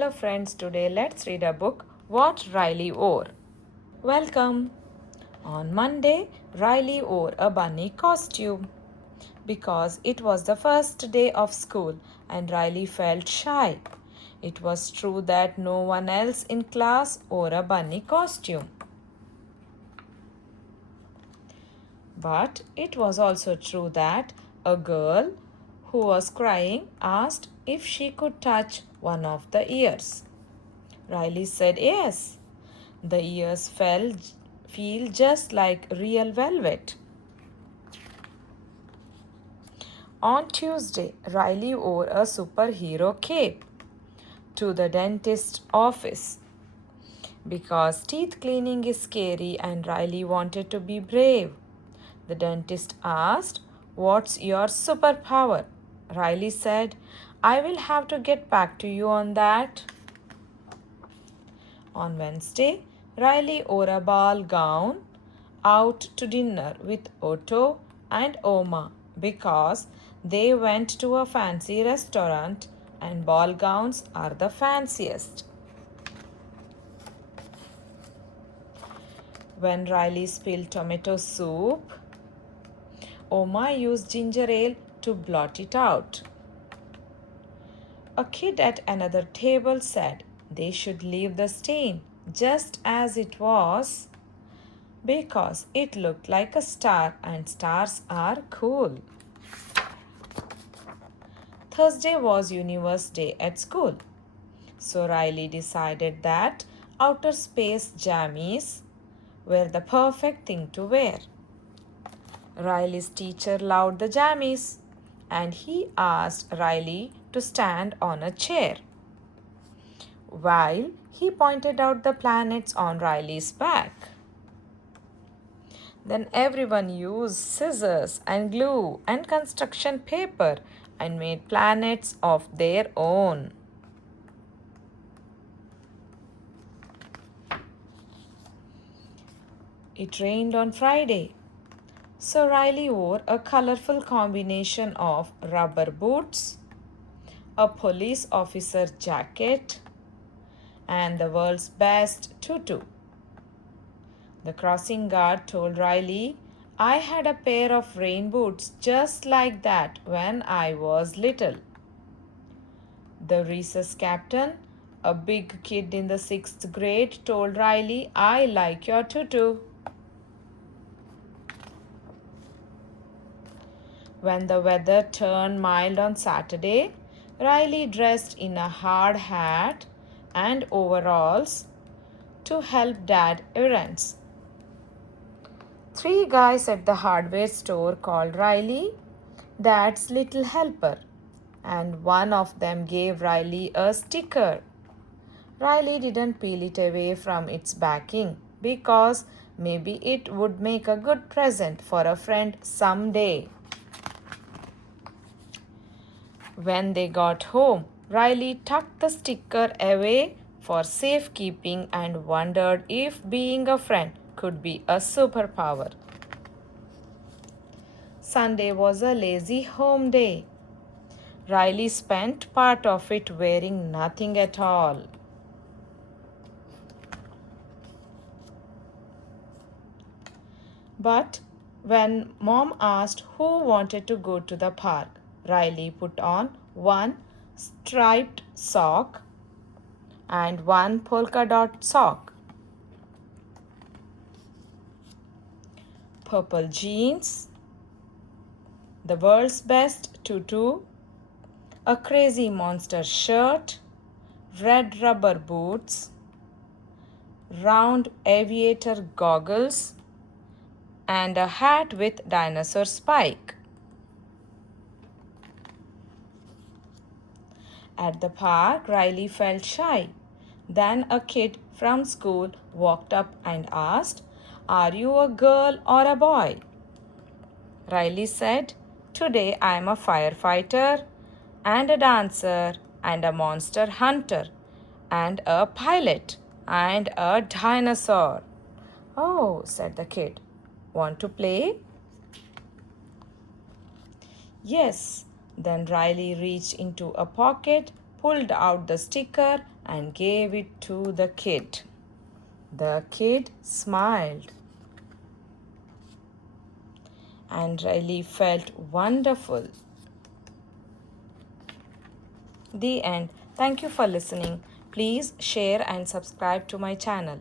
Hello friends, today let's read a book, What Riley Wore. Welcome! On Monday, Riley wore a bunny costume because it was the first day of school and Riley felt shy. It was true that no one else in class wore a bunny costume. But it was also true that a girl who was crying asked if she could touch one of the ears. Riley said yes. The ears feel just like real velvet. On Tuesday, Riley wore a superhero cape to the dentist's office because teeth cleaning is scary and Riley wanted to be brave. The dentist asked, "What's your superpower?" Riley said, "I will have to get back to you on that." On Wednesday, Riley wore a ball gown out to dinner with Otto and Oma because they went to a fancy restaurant and ball gowns are the fanciest. When Riley spilled tomato soup, Oma used ginger ale to blot it out. A kid at another table said they should leave the stain just as it was because it looked like a star and stars are cool. Thursday was Universe Day at school, so Riley decided that outer space jammies were the perfect thing to wear. Riley's teacher loved the jammies and he asked Riley to stand on a chair while he pointed out the planets on Riley's back. Then everyone used scissors and glue and construction paper and made planets of their own. It rained on Friday, so Riley wore a colorful combination of rubber boots, a police officer jacket, and the world's best tutu. The crossing guard told Riley, "I had a pair of rain boots just like that when I was little." The recess captain, a big kid in the 6th grade, told Riley, "I like your tutu." When the weather turned mild on Saturday, Riley dressed in a hard hat and overalls to help Dad errands. 3 guys at the hardware store called Riley Dad's little helper, and one of them gave Riley a sticker. Riley didn't peel it away from its backing because maybe it would make a good present for a friend someday. When they got home, Riley tucked the sticker away for safekeeping and wondered if being a friend could be a superpower. Sunday was a lazy home day. Riley spent part of it wearing nothing at all. But when Mom asked who wanted to go to the park, Riley put on one striped sock and one polka dot sock, purple jeans, the world's best tutu, a crazy monster shirt, red rubber boots, round aviator goggles, and a hat with dinosaur spike. At the park, Riley felt shy. Then a kid from school walked up and asked, "Are you a girl or a boy?" Riley said, "Today I am a firefighter and a dancer and a monster hunter and a pilot and a dinosaur." "Oh," said the kid. "Want to play?" "Yes." Then Riley reached into a pocket, pulled out the sticker, and gave it to the kid. The kid smiled, and Riley felt wonderful. The end. Thank you for listening. Please share and subscribe to my channel.